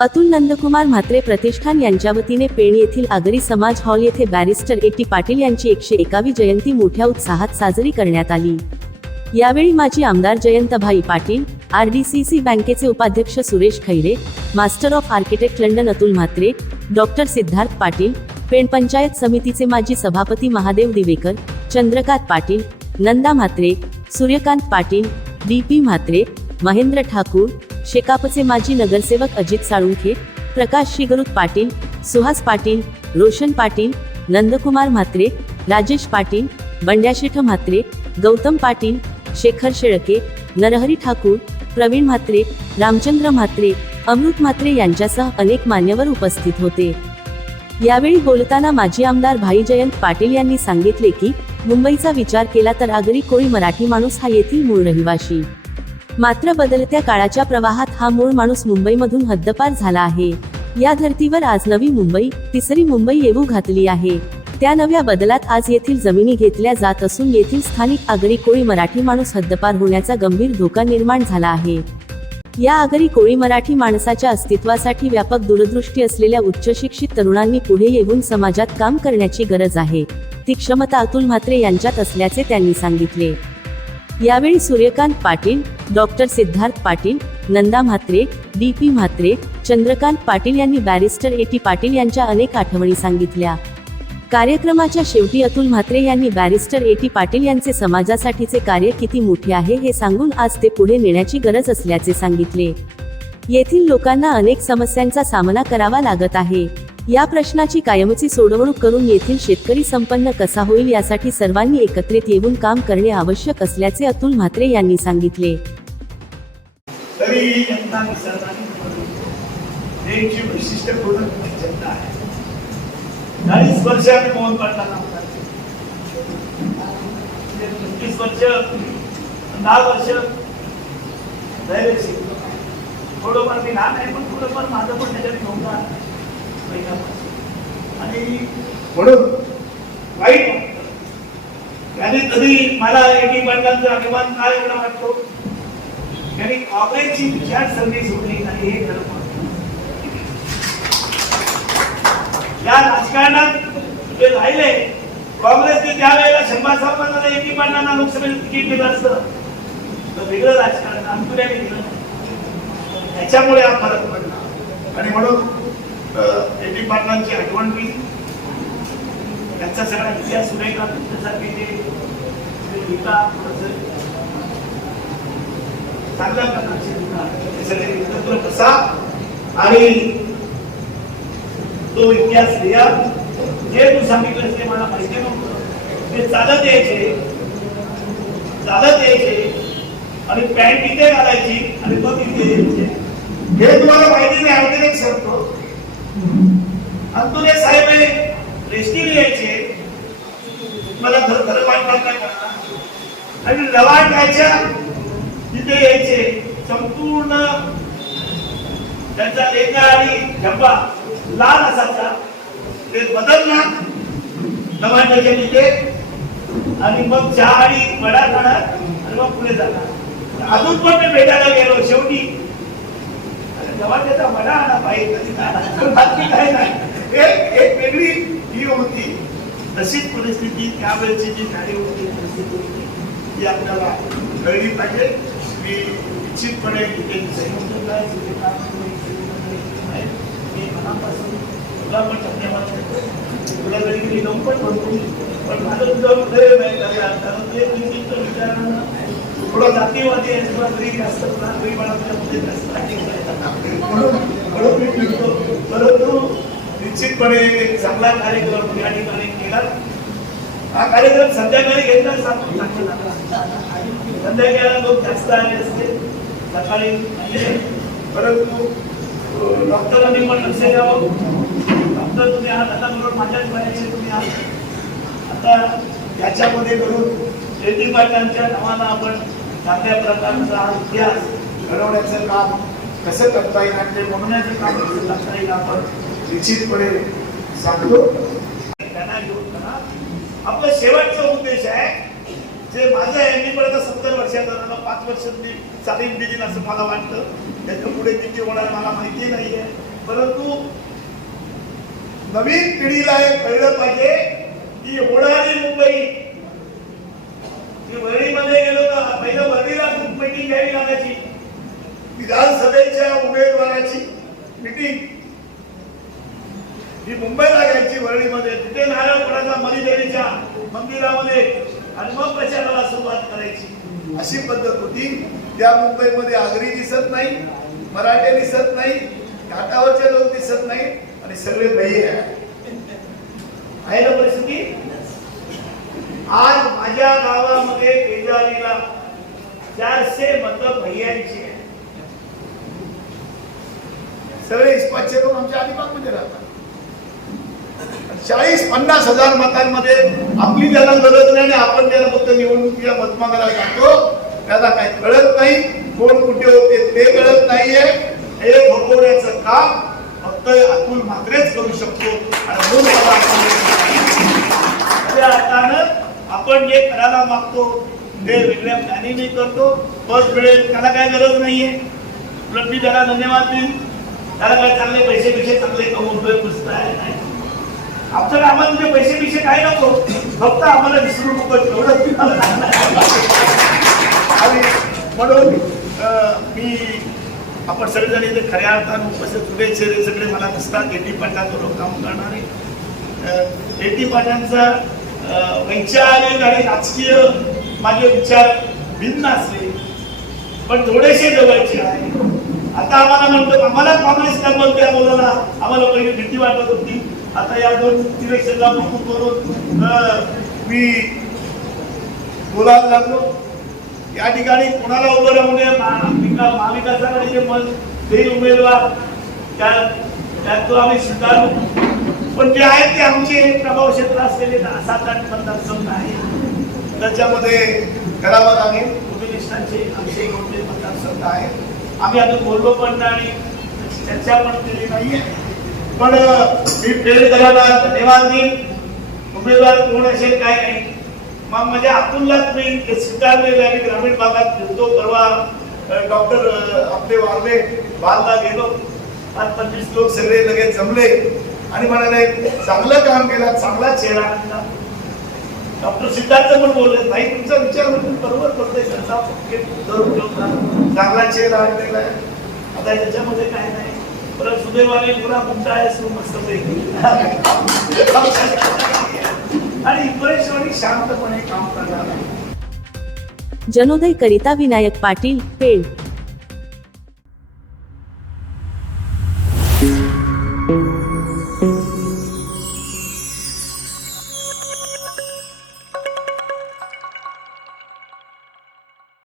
अतुल नंदकुमार म्हात्रे प्रतिष्ठान यांच्या वतीने पेण येथील आगरी समाज हॉल येथे बॅरिस्टर ए टी पाटील यांची एकशे एकावी जयंती मोठ्या उत्साहात साजरी करण्यात आली. यावेळी माजी आमदार Jayantbhai Patil R B C C बँकेचे उपाध्यक्ष Suresh Khaire master of architect London Atul Mhatre doctor Siddharth Patil Pen panchayat समितीचे माजी सभापती महादेव दिवेकर चंद्रकांत पाटील नंदा म्हात्रे सूर्यकांत पाटील डी पी म्हात्रे महेंद्र ठाकूर शेकापचे माजी नगरसेवक अजित साळुंखे प्रकाश शिगरुत पाटील सुहास पाटील रोशन पाटील नंदकुमार म्हात्रे राजेश पाटील बंड्याशेठ म्हात्रे गौतम पाटील शेखर शेळके नरहरी ठाकूर प्रवीण म्हात्रे रामचंद्र म्हात्रे अमृत म्हात्रे यांच्यासह अनेक मान्यवर उपस्थित होते. यावेळी बोलताना माजी आमदार भाई जयंत पाटील यांनी सांगितले की मुंबईचा विचार केला तर आगरी कोळी मराठी माणूस हा येथील मूळ रहिवाशी. मात्र बदलत्या काळाच्या प्रवाहात हा मूळ माणूस मुंबईमधून हद्दपार झाला आहे. या धर्तीवर आज नवी मुंबई तिसरी मुंबई येऊ घातली आहे. त्या नव्या बदलात आज येथील जमिनी घेतल्या जात असून येथील स्थानिक आगरी कोळी मराठी माणूस हद्दपार होण्याचा गंभीर धोका निर्माण झाला आहे. या आगरी कोळी मराठी माणसाच्या अस्तित्वासाठी व्यापक दूरदृष्टी असलेल्या उच्च शिक्षित तरुणांनी पुढे येऊन समाजात काम करण्याची गरज आहे. ती क्षमता अतुल म्हात्रे यांच्यात असल्याचे त्यांनी सांगितले. यावेळी Suryakant Patil doctor Siddharth Patil Nanda Mhatre D P Mhatre Chandrakant Patil यांनी बॅरिस्टर ए टी पाटील यांच्या अनेक आठवणी सांगितल्या. कार्यक्रमाच्या शेवटी अतुल म्हात्रे यांनी बॅरिस्टर ए टी पाटील यांचे समाजासाठीचे कार्य किती मोठे आहे हे सांगून आज ते पुढे नेण्याची गरज असल्याचे सांगितले. येथील लोकांना अनेक समस्यांचा सामना करावा लागत आहे. या प्रश्नाची कायमची सोडवणूक करून येथील शेतकरी संपन्न कसा होईल यासाठी सर्वांनी एकत्रित येऊन काम करणे आवश्यक असल्याचे अतुल म्हात्रे यांनी सांगितले. थोडंफार मी लहान आहे पण थोडंफार माझं पण त्याच्यात योगदान आणि म्हणून वाईट त्याने कधी मला एटी पाटलांचा अभिमान काय एवढा वाटतो? त्यांनी काँग्रेसची विचारसरणी सोडली नाही हे खरं या राजकारणात जे राहिले काँग्रेसने त्यावेळेला शंभर साहेबांना एटी पाटलांना लोकसभेत तिकीट दिलं असतं. तर वेगळं राजकारण अंतुऱ्याने दिलं त्याच्यामुळे हा फरक पडला. आणि म्हणून एटी पाटलांची आठवण मी त्यांचा सगळा इतिहास सुरेखा तुमच्यासारखे ते जे चांगल्या प्रकारचे लिहिता. ते सगळे एकत्र बसा आणि तो इतिहास लिहा. जे तू सांगितलं ते मला माहिती नव्हतं. ते चालत यायचे. चालत यायचे. आणि पॅन्ट इथे घालायची आणि तो तिथे यायचे. हे तुम्हाला माहिती नाही. अंतुरे साहेब हे रेस्टिंग यायचे मला घर घर करणार आणि लवाण तिथे यायचे. संपूर्ण त्यांचा लेखा आणि झंबा लाल असायचा ते बदलला लवाण्याच्या तिथे. आणि मग चहा आणि वडा खाणार आणि मग पुढे जाणार. अजून पण मी भेटायला गेलो. शेवटी. लवाण्याचा वडा आणा पाहिजे कधी काय नाही. एक एक वेगळी ही होती. तशीच परिस्थिती त्यावेळेची जी झाली होती परिस्थिती होती ती आपल्याला कळली पाहिजे. मी निश्चितपणे इथे संयुक्त आहे, तिथे काम मी मनापासून तुला पण धन्यवाद देतो तुला जरी मी जाऊन पण म्हणतो. पण माझं तुझं प्रेम आहे तरी कारण ते निश्चित विचारांना थोडं जातीवादी आहे तुला तरी जास्त तुला तरी मला तुझ्यामध्ये जास्त म्हणून म्हणून मी लिहितो. परंतु निश्चितपणे एक चांगला कार्यक्रम या ठिकाणी केला. हा कार्यक्रम संध्याकाळी घेतला सांगून संध्याकाळी लोक जास्त आले असते. सकाळी म्हणजे परंतु डॉक्टरांनी पण लक्ष द्यावं. डॉक्टर तुम्ही आहात आता बरोबर माझ्याच वयाचे तुम्ही आहात. आता याच्यामध्ये करून रेड्डी पाटलांच्या नावानं आपण चांगल्या प्रकारचा हा इतिहास घडवण्याचं काम कसं करता येईल आणि ते बनवण्याचं काम कसं करता येईल आपण निश्चितपणे सांगतो. त्यांना घेऊन आपला शेवटचा उद्देश आहे जे माझं आहे मी पण आता सत्तर वर्षाचा झालो पाच वर्ष मी चालीम दिली असं मला वाटतं. त्याच्या पुढे किती होणार मला माहिती नाही आहे परंतु नवीन पिढीला हे कळलं पाहिजे की होणारी मुंबई की वरळीमध्ये गेलो तर पहिलं वरळीला ग्रुप मीटिंग घ्यावी लागायची. विधानसभेच्या उमेदवाराची मिटिंग ही मुंबईला घ्यायची वरळीमध्ये तिथे नारळ पडायचा मलिदेवीच्या मंदिरामध्ये आणि मग प्रचाराला सुरुवात करायची. अशी पद्धत होती. त्या मुंबईमध्ये आगरी दिसत नाही मराठे दिसत नाही घाटावरचे लोक दिसत नाही आणि सगळे भैये आहे ना परिस्थिती? आज माझ्या गावामध्ये पेजारीला चारशे मत भैयांची आहे सगळे इस्पातचे लोक आमच्या अलिबागमध्ये राहतात. चाळीस पन्नास हजार मतांमध्ये आपली त्याला गरज नाही आणि आपण त्याला फक्त निवडणुकीला मतमा करायला जातो त्याला काही कळत नाही. कोण कुठे होते ते कळत नाहीये. हे भोगवण्याचं काम फक्त अतुल म्हात्रेच करू शकतो आणि म्हणून मला आपण त्या अर्थानं आपण जे करायला मागतो ते वेगळ्या प्लॅनिंग करतो. बस मिळेल त्याला काय गरज नाहीये. उलट मी त्याला धन्यवाद देईन. त्याला काय चांगले पैसे पैसे चांगले कमवतोय पुस्तक आहे नाही आमच्याकडे आम्हाला म्हणजे पैसे पैसे काय नको. फक्त आम्हाला विसरू नको एवढं आणि म्हणून मी आपण सगळेजण इथे खऱ्या अर्थानं उपस्थित उभे चेहरे सगळे मला दिसतात. एटी पाटांवर काम करणारे एटी पाटांचा वैचारिक आणि राजकीय माझे विचार भिन्न असले पण थोडेसे जवळचे आहे. आता आम्हाला म्हणतो आम्हाला काँग्रेस काय बोलते या मुलाला आम्हाला पहिली भीती वाटत होती. आता या दोन इलेक्शनला प्रमुख करून मी बोलायला लागलो. या ठिकाणी कोणाला उभं राहून महाविकासाकडे महा- मत देईल उमेदवार. त्या त्यातून तो आम्ही स्वीकारू. पण जे आहेत ते आमचे प्रभाव क्षेत्र असलेले सात आठ मतदारसंघ आहे त्याच्यामध्ये करावं लागेल. कम्युनिस्टांचे आमचे मोठे मतदारसंघ आहेत. आम्ही आता बोललो पण आणि चर्चा पण केली नाहीये. पण मी फेर करायला धन्यवाद देईन. उमेदवार कोण असेल काय नाही. मग माझ्या अतुललाच मी स्वीकारलेलं आहे ग्रामीण भागात फिरतो परवा डॉक्टर आपले वारले बालला गेलो. आज पंचवीस लोक सगळे लगेच जमले. आणि म्हणाले चांगलं काम केलं चांगला चेहरा आणला. डॉक्टर सिद्धार्थ पण बोलले नाही तुमचा विचार म्हणून बरोबर करतोय त्यांचा चांगला चेहरा आणलेला आहे. आता याच्यामध्ये काय नाही. परत सुदैवाने पुरा कुठचा आहे सो मस्त आणि इकडे शांतपणे काम करणार जनोदय करिता विनायक पाटील पेड